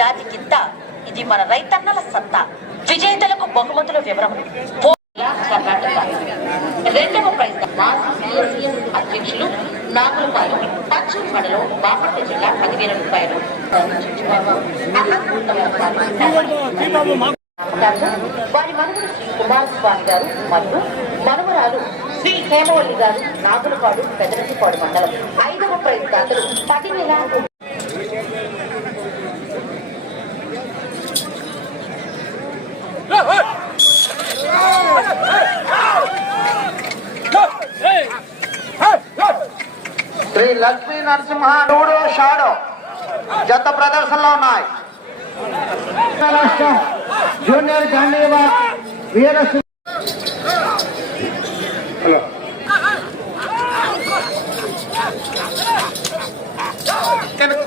జాతి కిత్త ఇది మన రైతన్నల సత్తా. విజేతలకు బహుమతుల వివరం. కర్ణాటక. రెండవ ప్రైజ్ మాజీ సిఎస్ఎస్ అధ్యక్షులు నాగులపాలు పశ్చిమ మండలం బాపట్ల జిల్లా పదివేల రూపాయలు. వారి మనవడు శ్రీ కుమారస్వామి గారు మరియు మనవరాలు శ్రీ హేమవల్లి గారు నాగులపాడు పెదరటిపాడు మండలం. ఐదవ ప్రైజ్ దాతలు పదివేల శ్రీ లక్ష్మీ నరసింహ నూడు షాడో. జత ప్రదర్శనలో ఉన్నాయి. జూనియర్ గాంధీవా వీర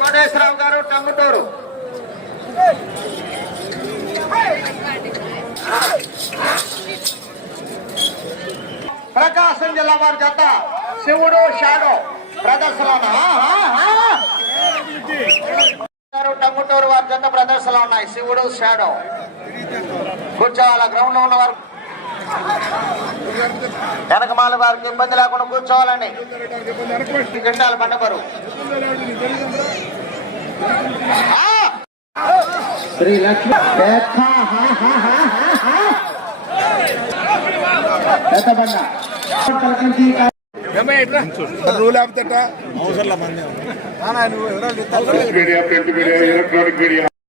కోటేశ్వరరావు గారు టంగుటూరు. ప్రకాశం జిల్లా వారి జత శివుడు షాడో. ప్రదర్శనలో టంగుటూరు వారి జత ప్రదర్శనలో ఉన్నాయి. శివుడు షాడో. కూర్చోవాలా? గ్రౌండ్లో ఉన్నవారు వెనకమాల వారికి ఇబ్బంది లేకుండా కూర్చోవాలండి. గంటాలు పండబరు శ్రీ లక్ష్మి. నువ్వు లేకపోతే media print media electronic media